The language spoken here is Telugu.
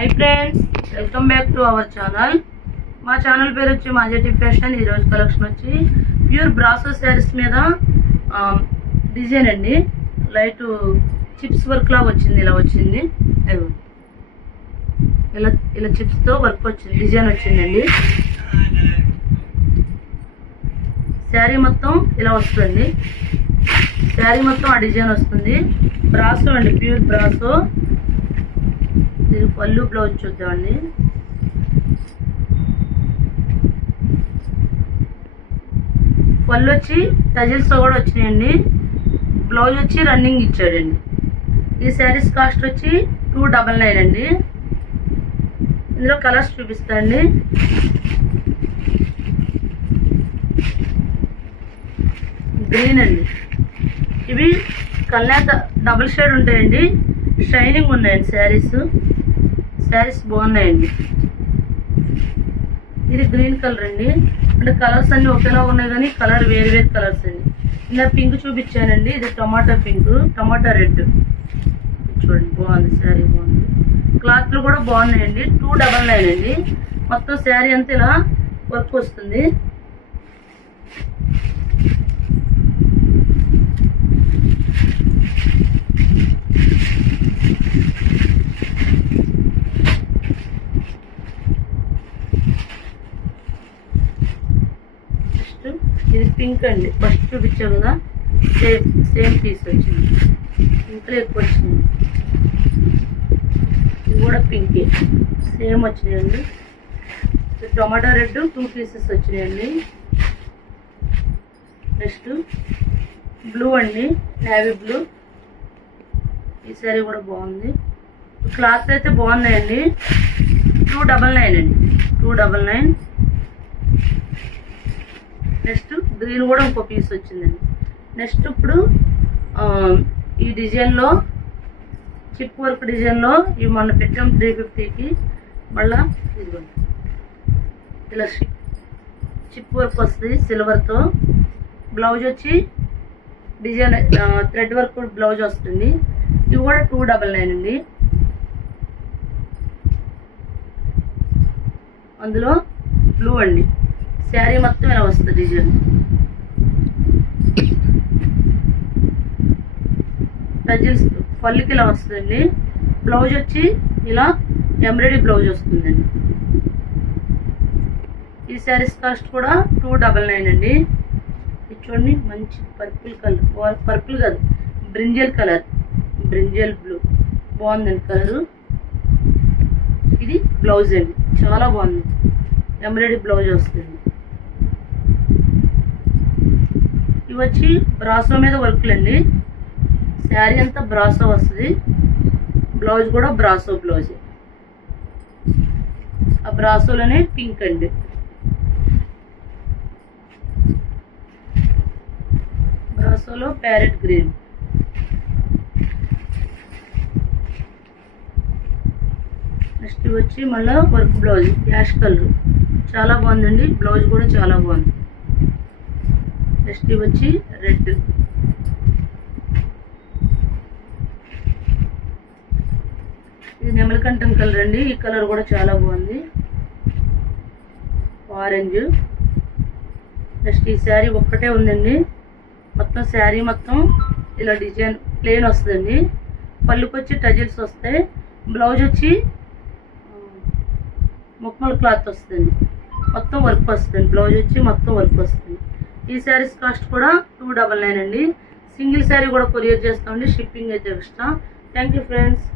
High friends welcome back to our channel మా ఛానల్ పేరు వచ్చి మాజెటి ఫ్యాషన్। ఈ రోజు కలెక్షన్ వచ్చి ప్యూర్ బ్రాసో శారీస్ మీద డిజైన్ అండి। లైట్ చిప్స్ వర్క్ లాగా వచ్చింది, ఇలా వచ్చింది, ఇలా చిప్స్ తో వర్క్ వచ్చింది, డిజైన్ వచ్చిందండి। శారీ మొత్తం ఇలా వస్తుంది, శారీ మొత్తం ఆ డిజైన్ వస్తుంది। బ్రాసో అండి, ప్యూర్ బ్రాసో। ఇది పళ్ళు బ్లౌజ్ చూద్దామండి। పళ్ళు వచ్చి టజిల్స్ కూడా వచ్చినాయండి, బ్లౌజ్ వచ్చి రన్నింగ్ ఇచ్చాడండి। ఈ శారీస్ కాస్ట్ వచ్చి 299 అండి। ఇందులో కలర్స్ చూపిస్తాండి। గ్రీన్ అండి, ఇవి కల్నేత డబుల్ షేడ్ ఉంటాయండి, షైనింగ్ ఉన్నాయండి శారీస్ బాగున్నాయండి। ఇది గ్రీన్ కలర్ అండి, అంటే కలర్స్ అన్ని ఒకేలా ఉన్నాయి కానీ కలర్ వేరు కలర్స్ అండి। ఇలా పింక్ చూపించానండి, ఇది టమాటా పింక్, టమాటా రెడ్ చూడండి, బాగుంది శారీ, బాగుంది। క్లాత్లు కూడా బాగున్నాయండి। 299 అండి। మొత్తం శారీ అంతా ఇలా వర్క్ వస్తుంది। ఇది పింక్ అండి, ఫస్ట్ చూపించావు కదా, సేమ్ పీస్ వచ్చింది, పింక్లో ఎక్కువ వచ్చింది। ఇది కూడా పింకే, సేమ్ వచ్చినాయండి। టొమాటో రెడ్ 2 పీసెస్ వచ్చినాయండి। నెక్స్ట్ బ్లూ అండి, నేవీ బ్లూ, ఈ సారీ కూడా బాగుంది। క్లాత్ అయితే బాగున్నాయండి। 299 అండి, 299। నెక్స్ట్ గ్రీన్ కూడా ఇంకో పీస్ వచ్చిందండి। నెక్స్ట్ ఇప్పుడు ఈ డిజైన్లో చిప్ వర్క్ డిజైన్లో ఇవి మొన్న పెట్టాం 350కి, మళ్ళా ఇదిగోండి ఇలా చిప్ వర్క్ వస్తుంది సిల్వర్తో। బ్లౌజ్ వచ్చి డిజైన్ థ్రెడ్ వర్క్ బ్లౌజ్ వస్తుంది। ఇవి కూడా 299 అండి। అందులో బ్లూ అండి, శారీ మొత్తం ఇలా వస్తుంది డిజైన్। టజిల్స్ పళ్ళుకి ఇలా వస్తుందండి। బ్లౌజ్ వచ్చి ఇలా ఎంబ్రాయిడరీ బ్లౌజ్ వస్తుందండి। ఈ శారీస్ కాస్ట్ కూడా 299 అండి। ఇది చూడండి, మంచి పర్పుల్ కలర్, పర్పుల్ కాదు బ్రింజల్ కలర్, బ్రింజల్ బ్లూ, బాగుందండి కలరు। ఇది బ్లౌజ్ అండి, చాలా బాగుంది, ఎంబ్రాయిడరీ బ్లౌజ్ వస్తుంది। ఇవి వచ్చి బ్రాసో మీద వర్క్లు అండి, శారీ అంతా బ్రాసో వస్తుంది, బ్లౌజ్ కూడా బ్రాసో బ్లౌజ్, ఆ బ్రాసోలోనే పింక్ అండి। బ్రాసోలో ప్యారెట్ గ్రీన్। నెక్స్ట్ వచ్చి మళ్ళీ వర్క్ బ్లౌజ్, యాష్ కలర్, చాలా బాగుందండి, బ్లౌజ్ కూడా చాలా బాగుంది। నెక్స్ట్ వచ్చి రెడ్, ఇది నెమలికంఠం కలర్ అండి, ఈ కలర్ కూడా చాలా బాగుంది, ఆరెంజ్। నెక్స్ట్ ఈ శారీ ఒక్కటే ఉందండి, మొత్తం శారీ మొత్తం ఇలా డిజైన్ ప్లెయిన్ వస్తుందండి, పళ్ళుకి వచ్చి టజిల్స్ వస్తాయి, బ్లౌజ్ వచ్చి ముక్కమల్ క్లాత్ వస్తుంది, మొత్తం వర్క్ వస్తుంది, బ్లౌజ్ వచ్చి మొత్తం వర్క్ వస్తుంది। ఈ శారీస్ కాస్ట్ కూడా 299 అండి। సింగిల్ శారీ కూడా కొరియర్ చేస్తామండి, షిప్పింగ్ అయితే ఎక్స్ట్రా। Thank you friends.